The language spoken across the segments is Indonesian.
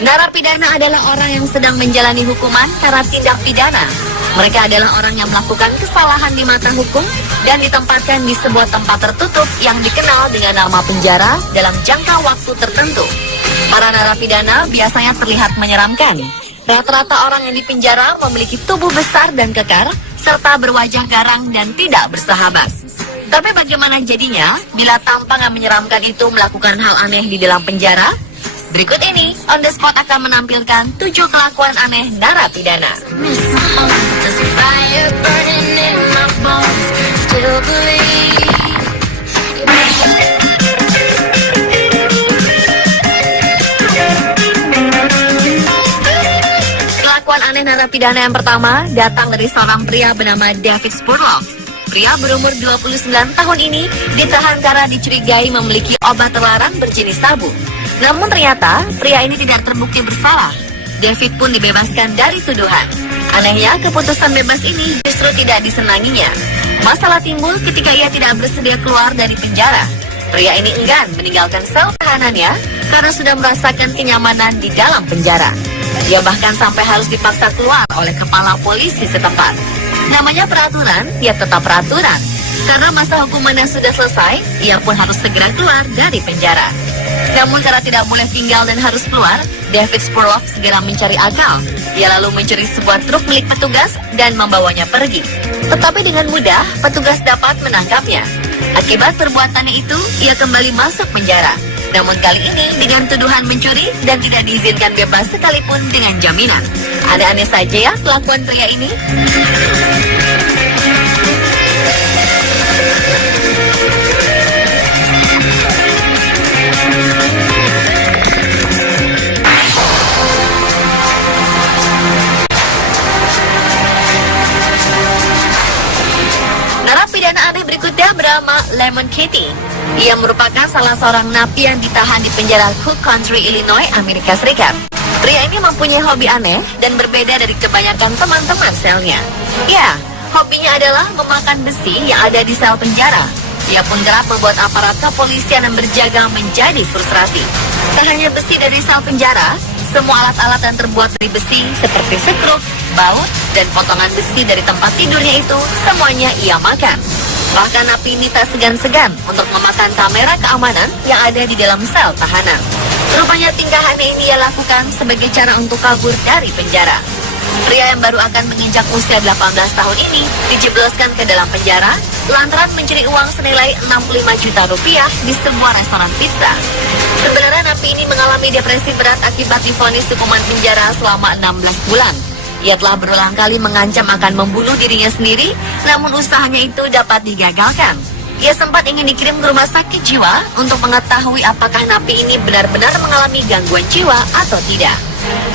Narapidana adalah orang yang sedang menjalani hukuman karena tindak pidana. Mereka adalah orang yang melakukan kesalahan di mata hukum dan ditempatkan di sebuah tempat tertutup yang dikenal dengan nama penjara dalam jangka waktu tertentu. Para narapidana biasanya terlihat menyeramkan. Rata-rata orang yang dipenjara memiliki tubuh besar dan kekar, serta berwajah garang dan tidak bersahabat. Tapi bagaimana jadinya bila tampang yang menyeramkan itu melakukan hal aneh di dalam penjara? Berikut ini, On The Spot akan menampilkan 7 kelakuan aneh narapidana. Kelakuan aneh narapidana yang pertama datang dari seorang pria bernama David Spurlock. Pria berumur 29 tahun ini ditahan karena dicurigai memiliki obat terlarang berjenis sabu. Namun ternyata pria ini tidak terbukti bersalah. David pun dibebaskan dari tuduhan. Anehnya, keputusan bebas ini justru tidak disenanginya. Masalah timbul ketika ia tidak bersedia keluar dari penjara. Pria ini enggan meninggalkan sel tahanannya karena sudah merasakan kenyamanan di dalam penjara. Dia bahkan sampai harus dipaksa keluar oleh kepala polisi setempat. Namanya peraturan, ya tetap peraturan. Karena masa hukumannya sudah selesai, ia pun harus segera keluar dari penjara. Namun karena tidak boleh tinggal dan harus keluar, David Spurlock segera mencari akal. Ia lalu mencuri sebuah truk milik petugas dan membawanya pergi. Tetapi dengan mudah, petugas dapat menangkapnya. Akibat perbuatannya itu, ia kembali masuk penjara. Namun kali ini dengan tuduhan mencuri dan tidak diizinkan bebas sekalipun dengan jaminan. Aneh-aneh saja ya kelakuan pria ini. Narapidana aneh berikutnya bernama Lemon Kitty. Ia merupakan salah seorang napi yang ditahan di penjara Cook County, Illinois, Amerika Serikat. Pria ini mempunyai hobi aneh dan berbeda dari kebanyakan teman-teman selnya. Ya, hobinya adalah memakan besi yang ada di sel penjara. Ia pun kerap membuat aparat kepolisian yang berjaga menjadi frustrasi. Tak hanya besi dari sel penjara, semua alat-alat yang terbuat dari besi seperti sekrup, baut, dan potongan besi dari tempat tidurnya itu semuanya ia makan. Bahkan napi ini tak segan-segan untuk memakan kamera keamanan yang ada di dalam sel tahanan. Rupanya tingkah aneh ini ia lakukan sebagai cara untuk kabur dari penjara. Pria yang baru akan menginjak usia 18 tahun ini dijebloskan ke dalam penjara lantaran mencuri uang senilai 65 juta rupiah di sebuah restoran pizza. Sebenarnya napi ini mengalami depresi berat akibat divonis hukuman penjara selama 16 bulan. Ia telah berulang kali mengancam akan membunuh dirinya sendiri, namun usahanya itu dapat digagalkan. Ia sempat ingin dikirim ke rumah sakit jiwa untuk mengetahui apakah napi ini benar-benar mengalami gangguan jiwa atau tidak.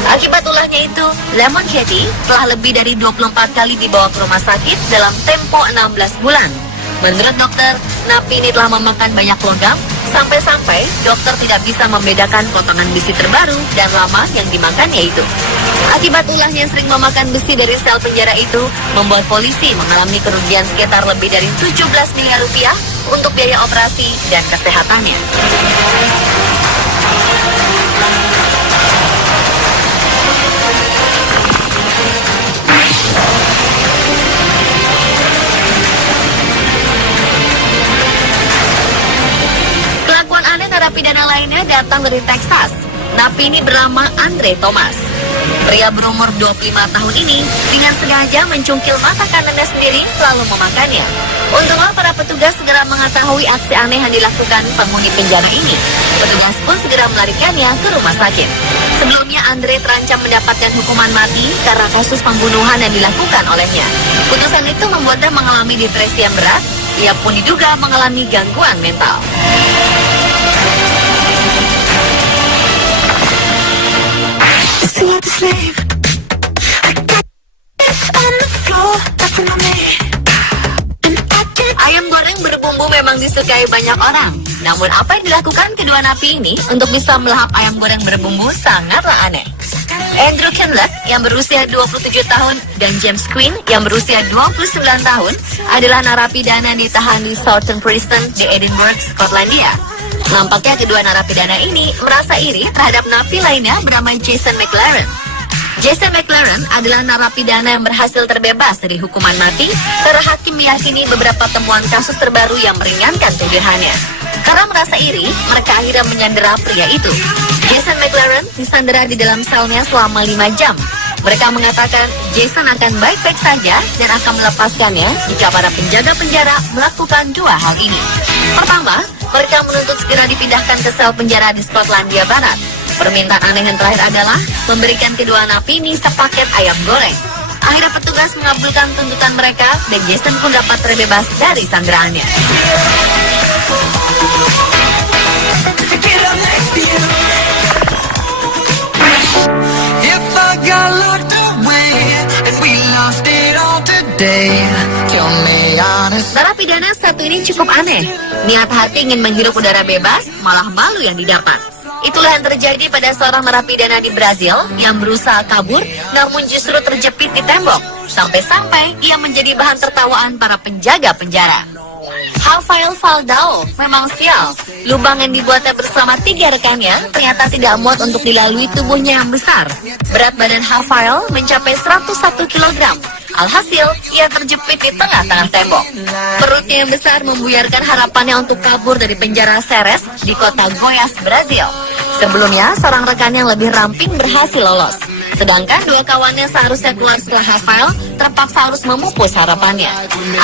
Akibat ulahnya itu, Lemon Kitty telah lebih dari 24 kali dibawa ke rumah sakit dalam tempo 16 bulan. Menurut dokter, napi ini telah memakan banyak logam, sampai-sampai dokter tidak bisa membedakan potongan besi terbaru dan lama yang dimakannya itu. Akibat ulahnya yang sering memakan besi dari sel penjara itu, membuat polisi mengalami kerugian sekitar lebih dari 17 miliar rupiah untuk biaya operasi dan kesehatannya. Narapidana lainnya datang dari Texas. Napi ini bernama Andre Thomas. Pria berumur 25 tahun ini dengan sengaja mencungkil mata kanannya sendiri lalu memakannya. Untunglah para petugas segera mengetahui aksi aneh yang dilakukan penghuni penjara ini. Petugas pun segera melarikannya ke rumah sakit. Sebelumnya Andre terancam mendapatkan hukuman mati karena kasus pembunuhan yang dilakukan olehnya. Putusan itu membuatnya mengalami depresi yang berat. Ia pun diduga mengalami gangguan mental. Ayam goreng berbumbu memang disukai banyak orang. Namun apa yang dilakukan kedua napi ini untuk bisa melahap ayam goreng berbumbu sangatlah aneh. Andrew Kenlock yang berusia 27 tahun dan James Quinn yang berusia 29 tahun adalah narapidana ditahan di Southern Prison di Edinburgh, Skotlandia. Nampaknya kedua narapidana ini merasa iri terhadap napi lainnya bernama Jason McLaren. Jason McLaren adalah narapidana yang berhasil terbebas dari hukuman mati karena hakim meyakini beberapa temuan kasus terbaru yang meringankan tuduhannya. Karena merasa iri, mereka akhirnya menyandera pria itu. Jason McLaren disandera di dalam selnya selama 5 jam. Mereka mengatakan Jason akan baik-baik saja dan akan melepaskannya jika para penjaga penjara melakukan 2 hal ini. Pertama, mereka menuntut segera dipindahkan ke sel penjara di Skotlandia Barat. Permintaan aneh yang terakhir adalah memberikan kedua napi ini sepaket ayam goreng. Akhirnya petugas mengabulkan tuntutan mereka dan Jason pun dapat terbebas dari sanderaannya. Narapidana satu ini cukup aneh. Niat hati ingin menghirup udara bebas, malah malu yang didapat. Itulah yang terjadi pada seorang narapidana di Brazil yang berusaha kabur namun justru terjepit di tembok. Sampai-sampai ia menjadi bahan tertawaan para penjaga penjara. Rafael Faldao memang sial. Lubang yang dibuatnya bersama 3 rekannya ternyata tidak muat untuk dilalui tubuhnya yang besar. Berat badan Rafael mencapai 101 kg. Alhasil, ia terjepit di tengah-tengah tembok. Perutnya yang besar membuyarkan harapannya untuk kabur dari penjara Ceres di kota Goiás, Brazil. Sebelumnya, seorang rekan yang lebih ramping berhasil lolos. Sedangkan 2 kawannya seharusnya keluar setelah Rafael terpaksa harus memupus harapannya.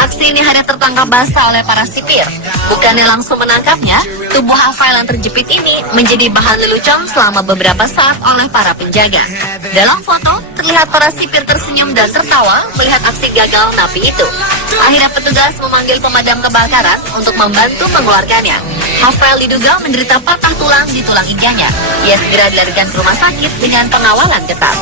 Aksi ini hanya tertangkap basah oleh para sipir. Bukannya langsung menangkapnya, tubuh Rafael yang terjepit ini menjadi bahan lelucon selama beberapa saat oleh para penjaga. Dalam foto, terlihat para sipir tersenyum dan tertawa melihat aksi gagal napi itu. Akhirnya petugas memanggil pemadam kebakaran untuk membantu mengeluarkannya. Rafael diduga menderita patah tulang di tulang iganya. Ia segera dilarikan ke rumah sakit dengan pengawalan ketat.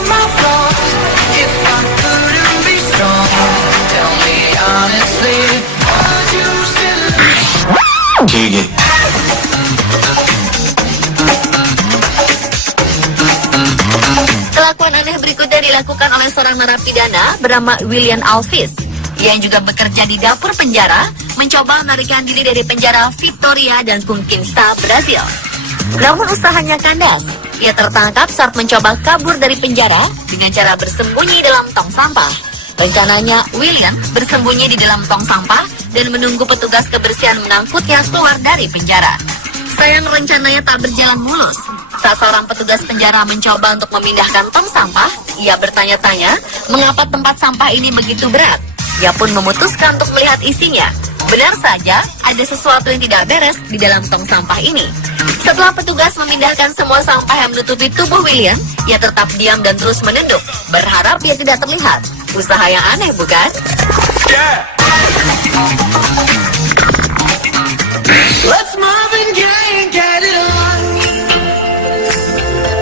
Kelakuan aneh berikutnya dilakukan oleh seorang narapidana bernama William Alves. Ia yang juga bekerja di dapur penjara, mencoba melarikan diri dari penjara Victoria dan Conquista, Brazil. Namun usahanya kandas. Ia tertangkap saat mencoba kabur dari penjara dengan cara bersembunyi dalam tong sampah. Rencananya, William bersembunyi di dalam tong sampah dan menunggu petugas kebersihan mengangkutnya keluar dari penjara. Sayang rencananya tak berjalan mulus. Saat seorang petugas penjara mencoba untuk memindahkan tong sampah, ia bertanya-tanya mengapa tempat sampah ini begitu berat. Ia pun memutuskan untuk melihat isinya. Benar saja, ada sesuatu yang tidak beres di dalam tong sampah ini. Setelah petugas memindahkan semua sampah yang menutupi tubuh William, ia tetap diam dan terus menunduk, berharap ia tidak terlihat. Usaha yang aneh, bukan? Let's move and get it on.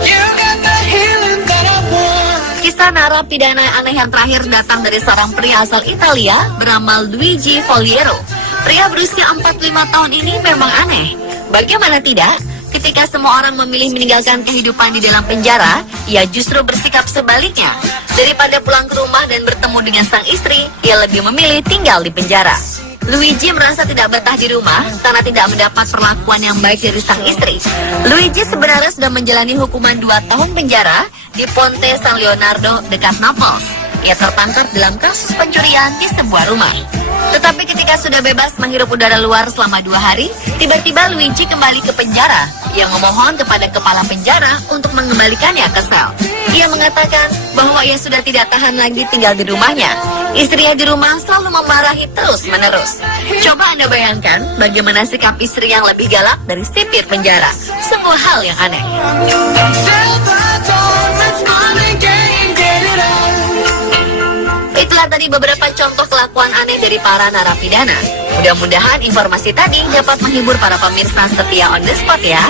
You got the healing that I want. Kisah narapidana aneh yang terakhir datang dari seorang pria asal Italia bernama Luigi Foliero. Pria berusia 45 tahun ini memang aneh. Bagaimana tidak? Ketika semua orang memilih meninggalkan kehidupan di dalam penjara, ia justru bersikap sebaliknya. Daripada pulang ke rumah dan bertemu dengan sang istri, ia lebih memilih tinggal di penjara. Luigi merasa tidak betah di rumah karena tidak mendapat perlakuan yang baik dari sang istri. Luigi sebenarnya sudah menjalani hukuman 2 tahun penjara di Ponte San Leonardo dekat Naples. Ia tertangkap dalam kasus pencurian di sebuah rumah. Tetapi ketika sudah bebas menghirup udara luar selama 2 hari, tiba-tiba Luigi kembali ke penjara. Ia memohon kepada kepala penjara untuk mengembalikannya ke sel. Ia mengatakan bahwa ia sudah tidak tahan lagi tinggal di rumahnya. Istrinya di rumah selalu memarahi terus-menerus. Coba Anda bayangkan bagaimana sikap istri yang lebih galak dari sipir penjara. Sebuah hal yang aneh. Itulah tadi beberapa contoh kelakuan aneh dari para narapidana. Mudah-mudahan informasi tadi dapat menghibur para pemirsa setia On The Spot ya.